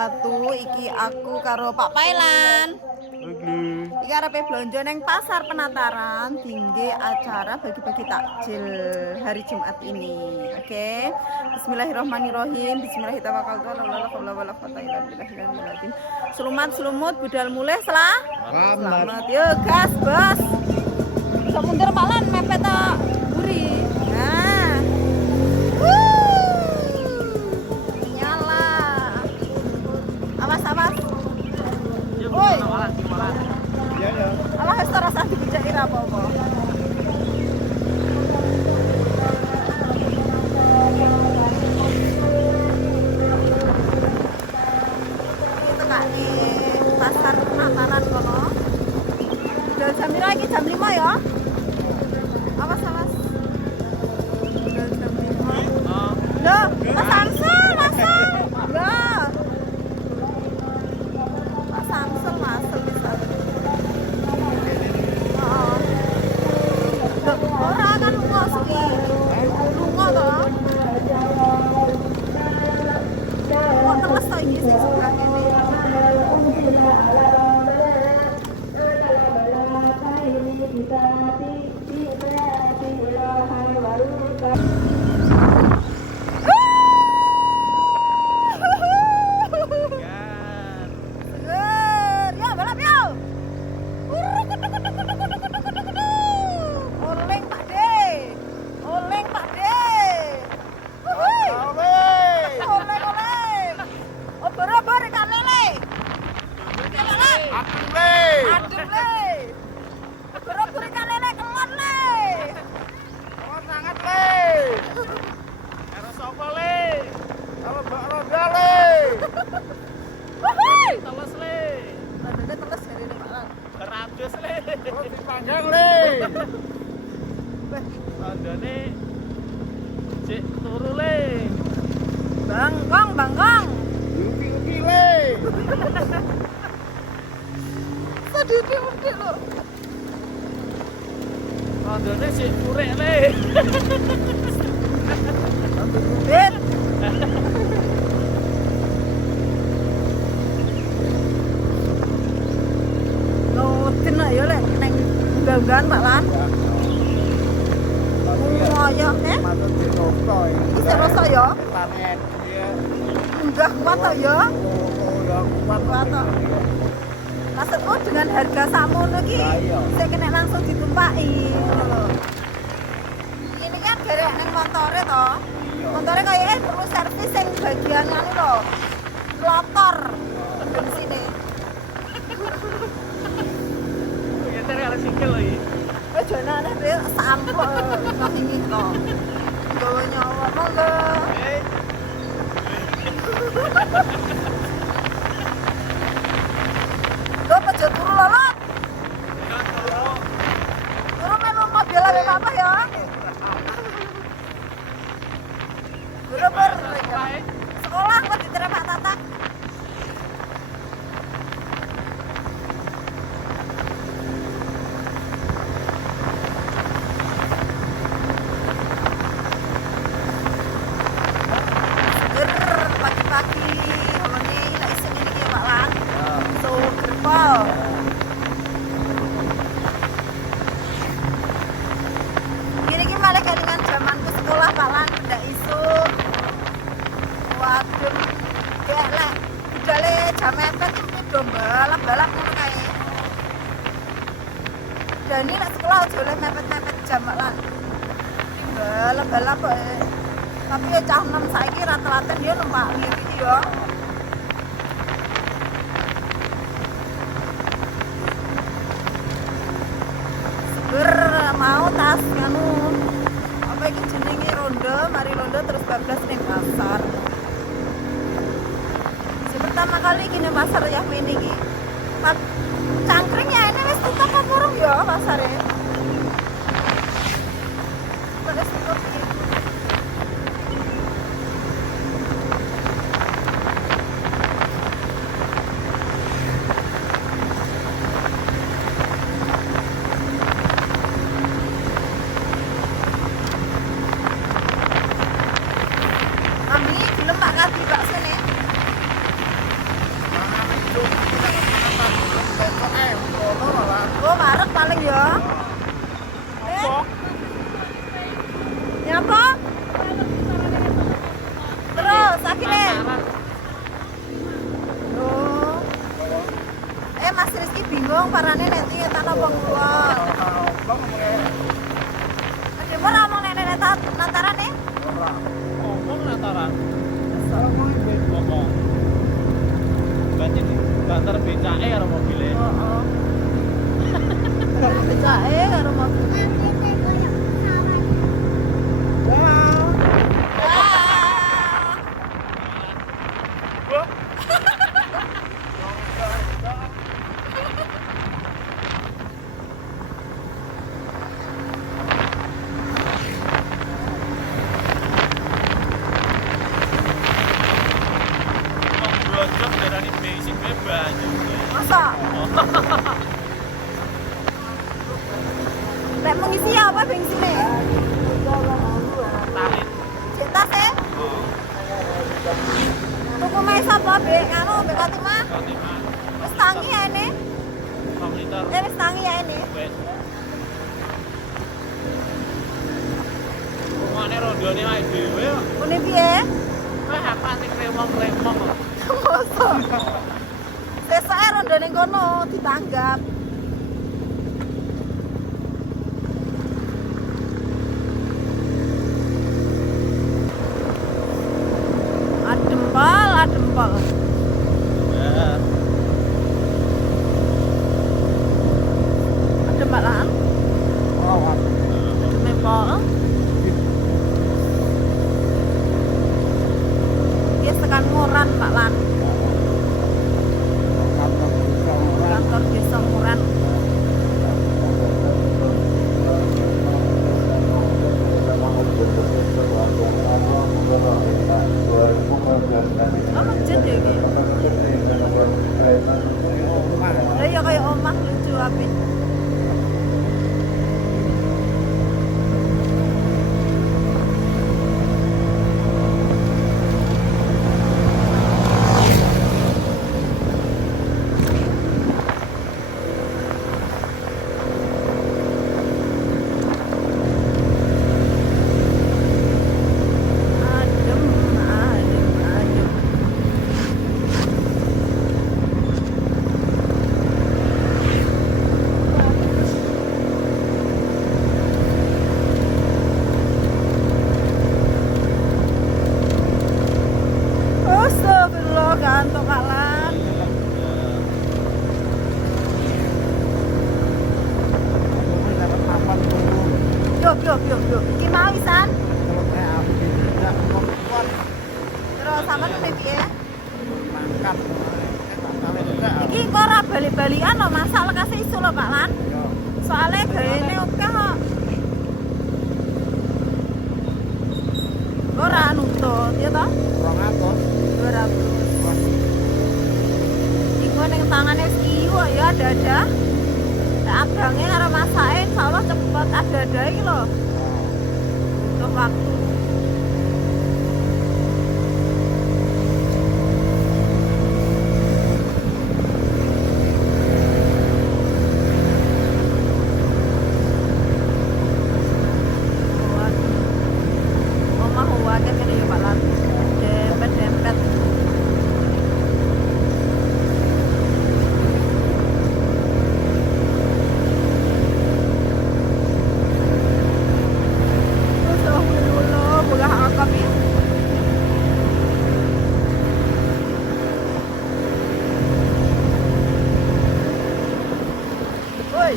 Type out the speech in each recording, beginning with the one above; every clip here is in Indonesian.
wabarakatuh. Iki aku karo Pak Pailan. Iki arepe blonjo neng pasar Penataran tinggi acara bagi-bagi takjil hari Jumat ini. Oke. Bismillahirrahmanirrahim. Bismillahirrahmanirrahim. Selamat budal mulai selamat. Yuk gas bos. Bisa mundur Paklan mepet tok buri. Nah. Nyala. Awas. Woi. Alah wis rasa dibijaki ra apa-apa. Itu Kak di pasar Penataran kono. Udah jam pira iki? Jam 5 ya? Awas. Udah jam 5. Loh, Mas Samsul, Loh. Mas Samsul masuk bisa. Ora kan lunga siki. Lunga to. Kok teles to iki sing sebelah kene. Ya, balap yo. Oleng Pak D. Oleng. Oh, boro-boro ikan lele. Adem le. Boro-boro ikan lele kelon le. Oh sangat le. Karo sapa le? Kalau Mbak Ronda le. Wuhui. Teles le. Tandane teles jare Pak Lan. Beratus le. Oh dipanggang le. Weh, Tandane cek turu le. Bangkong. Upi le. Sedih lho. Tandane cek turek le. Ben. Lotin lah ya lek neng ganggan Pak Lan. Ngoyo Matur dinoso iki. Bisa rasa ya? Panen. Iya. Enggak kuat tok ya. Oh ya kuat tok. Maksudku dengan harga sakmono ki saya kena langsung ditumpaki. Ini kan garek neng montore to. Montore kayaknya perlu servis yang bagian anu lho. Lotor di sini. Ngeter karo sikil lho iki. Jangan ada sampel nang ini to. Gawe nyawa monggo. Lo pejo turu lolot. Turu melu mobil ae apa ya? Bener. Sekolah kok diterima Pak Tatak. Pagi-pagi, ini lek isin ini ki Pak Lan. So gerpol. Gini ki malah kelingan zamanku sekolah Pak Lan ndak isu. Waduh. Ya lek budale jam mepet iki do balap-balap ngono kae. Dan ini lek sekolah aja oleh mepet-mepet jam Pak Lan. Balap-balap kok. Tapi ya cah 6 saiki rata-rata dia numpak ngiri ya. Seger mau tas nganu. Apa iki jenenge ronde, mari ronde terus bablas ning pasar. Pertama kali gini pasar ya ini iki. Cangkring ya ini wis tutup apa urung ya pasare? Wis tutup iki. Ami gelem Pak Kadi bakso ne. Yo marek paling ya. Nyapa? Terus akhirnya. Oh. Mas Rizky bingung parane nanti tak napa keluar. Dia mau ngomong nenek Nataran nih? Ngomong Nataran. Ngomong. Berarti banter becake karo mobile. Heeh. Becake karo mobil. Masa? Lek mengisi apa bensinnya? Tarik. Cetas ya? Tuku mes apa Bek? Nganu Bek Fatimah? Wis tangi ya ini? Wis tangi ya ini? Rumahnya rondone ae dhewe kok. Mune piye? Wah, apa sing remong-remong kok. Masa? Sesake rondone kono ditanggap. Adempal. Ya. Adembalan. Adempal. Dia tekan Ngoran, Pak Lan. Kantor desa Ngoran. Oh, masjid ya iki. Lah ya kayak omah lucu apik. Astagfirullah, gantok Kak Lan. Yo. Iki mau wisan? Terus sama nih piye? Iki kok ora bali-balian lho, masak lekase iso lho Pak Lan. Soale gaene oke kok. Ora nuntut ya toh? 200. Iku ning tangane skiwo ya ada. Nek abangnya karo masake insyaallah cepet ada iki lho. Butuh waktu. Omah wae kene ya Pak Lan. Dempet. Astagfirullah, bolah akap ya. Woi.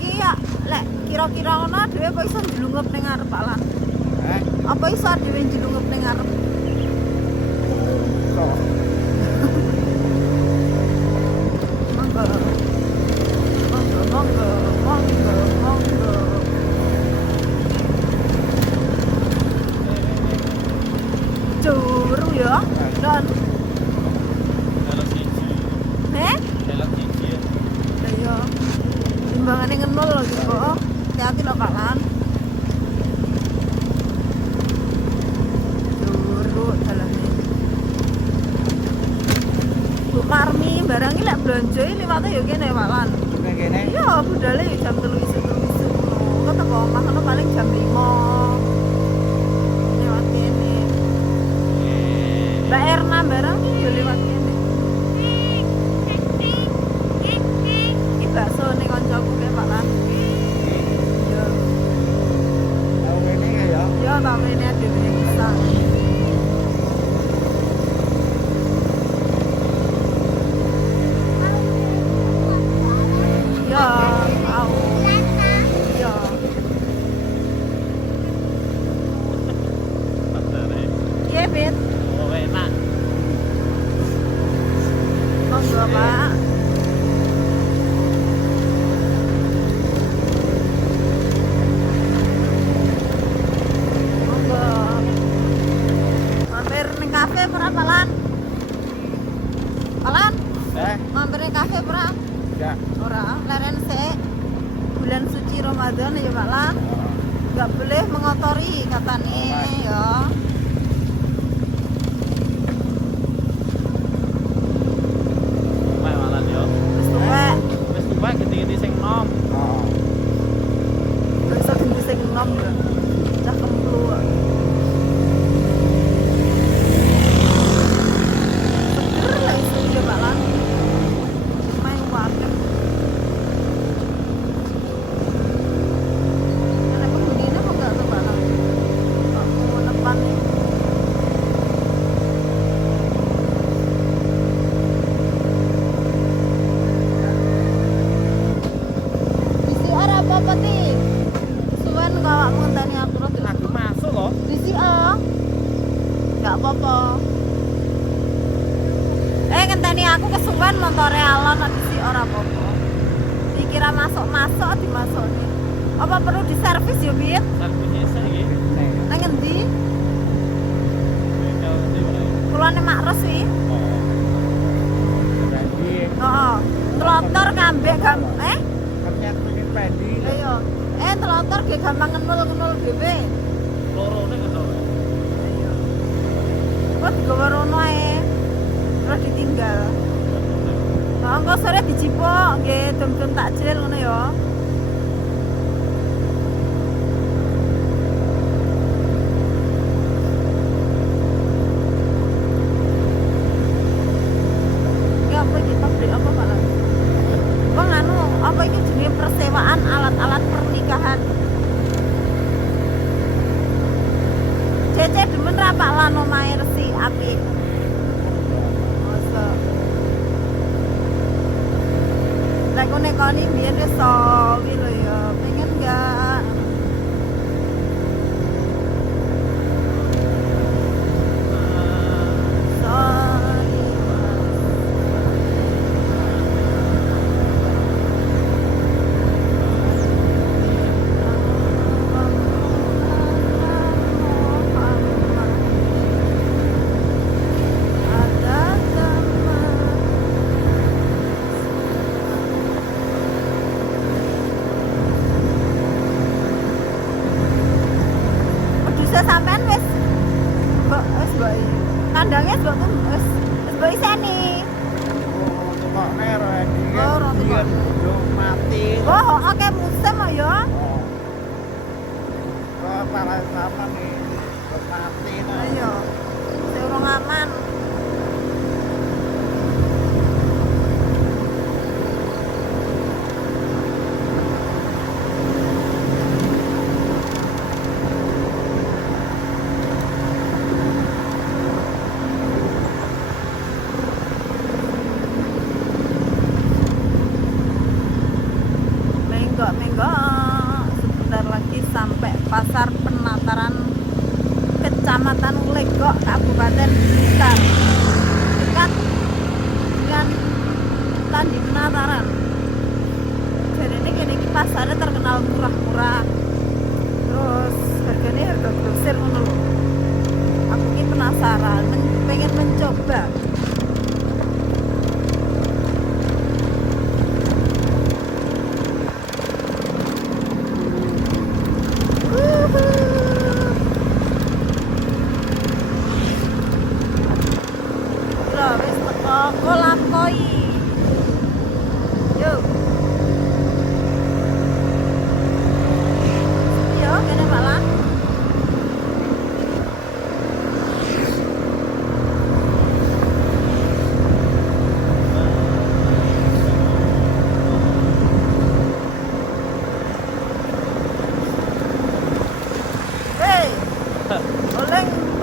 Iya, lek kira-kira ngono dhewe kok iso njlungup ning ngarep Pak Lan? Apa iso dhewe njlungup ning ngarep? Monggo. Juru ya, Don. Elok siji. Elok siji. Lah iya. Timbangane ngenul lho iki kok. Hati-hati lho Pak Lan. belanja liwate yo kene walan. Kene. Iya, budale yo jam 3 isuk ngono. Kok teko omah ngono paling jam 5. Lewat kene. Mbak Erna barang yo lewat kene. Iki bakso ning kancaku ke walan. Yo. Tahu ini ya. Yo tak rene dhewe bisa. Yo, au. Yo. Padahal Iya, Bet. oh enak. Monggo, Pak. Monggo. Mampir ning kafe ora, Palan? Palan, mampir ning kafe ora? Ya. Ora, leren sik. Bulan suci Ramadan ya, Pak Lan. Enggak boleh mengotori katanya ya. Tuwek malan yo. Wis tuwek, Wis tuwek gede-gede sing nom. Oh. bisa gendhi sing enom ya. Cah kemplu. Seger lah iso ya, Pak Lan. Main wakil. Nek penggune kok enggak tuh, Pak Lan? Kok mau nepan nih. Isi ora apa-apa ti. Suwen kok awakmu ngenteni aku rada Aku masuk loh. Risi enggak apa-apa. Ngenteni aku kesuwen montore alon risi ora apa-apa. Dikira masuk-masuk dimasukne. Apa perlu diservis ya, Bit? Servisnya iki. Nih. Nang endi? Bengkel ndi wae. Kulone Makros wi. Oh. Jadi Heeh. Telotor kambing ternyata pengen pedi. Ayo. Telotor ge gampang ngenul-ngenul dhewe. Lorone ngono. Ayo. Kok digawa rono ae. Terus ditinggal. Nah, engko sore dijipuk nggih dum-dum takjil ngono ya. Ya apa iki pabrik apa malah? Bang anu, apa iki jenenge persewaan alat-alat pernikahan? Cece demen ra Pak Lan omahe resi apik. Masa. Lek nekoni biyen wis sawi lho ya, pengen enggak? Sorry. Ada teman. Wedhuse sampean wis mbok kandangnya mbok mbok iseni. Oh, tukok nero ini. Oh, ora tukok. Yo mati. Oh, oke musim kok ya. Oh. Kok para sama nih. Kok mati nah. Ayo. Sing urung aman. Menggok-menggok. Sebentar lagi sampai pasar penataran Kecamatan Legok, Kabupaten Blitar. Dekat dengan Tandi Penataran. Jadi ini kene iki pasarnya terkenal murah-murah. Terus harganya harga grosir ngono lho. Aku ini penasaran, pengen mencoba. Lho, wis teko Kolam Koi.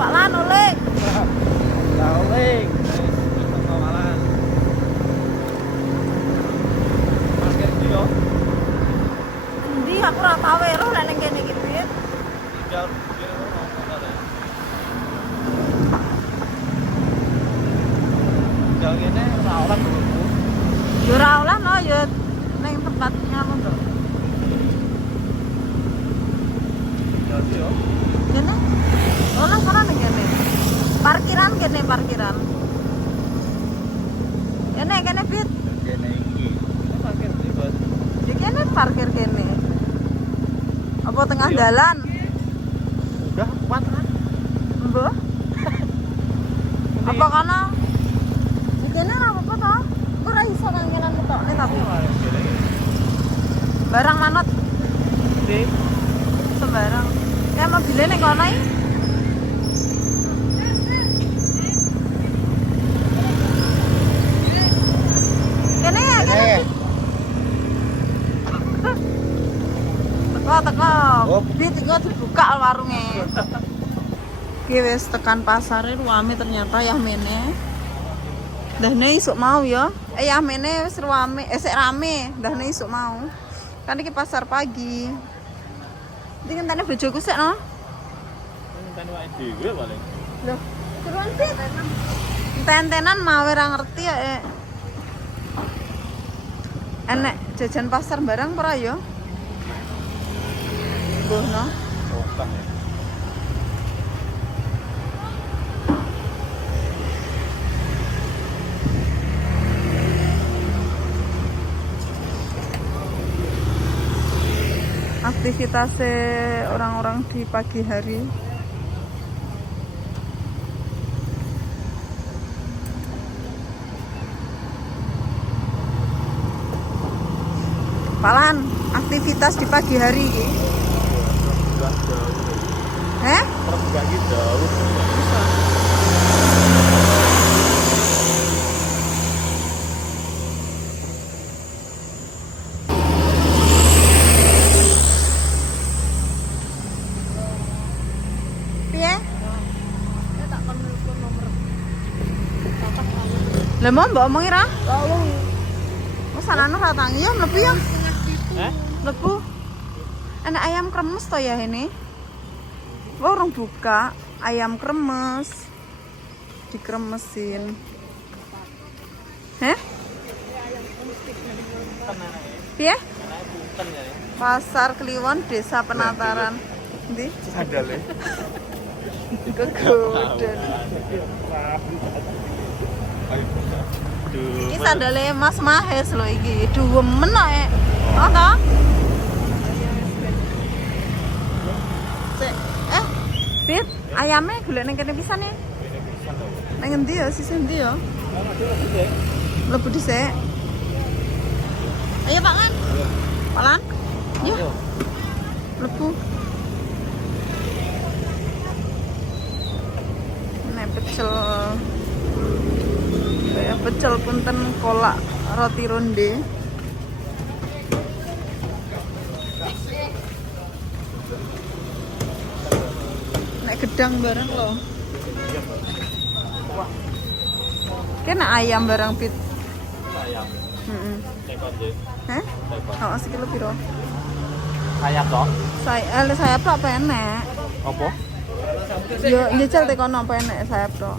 Pak Lan oleh. Lauling. Wis kawalan. Parkir iki yo. Endi aku ora tau weruh nek ning kene iki, Pit. Tinggal parkir ngono. Tinggal kene ora ora dulu. Yo ora oleh no yo ning tempat nganu to. Jadi yo. Kene. Oleh kono ning kene. Parkiran kene parkiran. Kene Pit. Kene iki. Ini parkir iki, Bos. Di kene parkir kene. Apa tengah dalan? Udah kuat kan? Mbah. Apa kana? Di kene ora apa-apa to? Ora iso kangenan metokne tapi. Barang manut Oke. sembarang. Kayak mobilnya ning kono iki. Kene ya, kene. Teko. Oh. Bit kok dibuka warunge. Oke wis tekan pasare ruame ternyata ya mene. Dahne isuk mau ya. Ya mene wis ruame, sik rame. Dahne isuk mau. Kan iki pasar pagi. Iki ngenteni bojoku sik no. Kan wae dhewe paling. Loh, turun sih. Tentenan mau ora ngerti ya. Enek jajan pasar barang ora ya? Mbuh no. Sokang ya. Aktivitasnya orang-orang di pagi hari. Palan, aktivitas di pagi hari iki. Heh? Terbagi jauh. Piye? Lah mau mbok omongi ra? Wes anane ra tangi ya mlebu ya. Mlebu. Enak ayam kremes to ya ini. Warung buka ayam kremes. Dikremesin. Heh? Piye? Pasar Kliwon Desa Penataran. Endi? Sandale. Kegoden. Iki sandale Mas Mahes lho iki. Duwemen kok. Oh to? Sik, Pit, ayame golek ning kene pisan ya. Nang endi ya? Sisi endi ya? Mlebu dhisik. Ayo Pak Lan. Pak Lan. Yo. Mlebu. Nek pecel. Kayak pecel punten kolak roti ronde. Nek gedang bareng loh. Kena ayam barang Pit. Ayam. Heeh. Tekon je. Heh? Oh, sekilo piro? Sayap toh? Sayap tok apa enek? Apa? Yo njajal tekono apa enek sayap tok.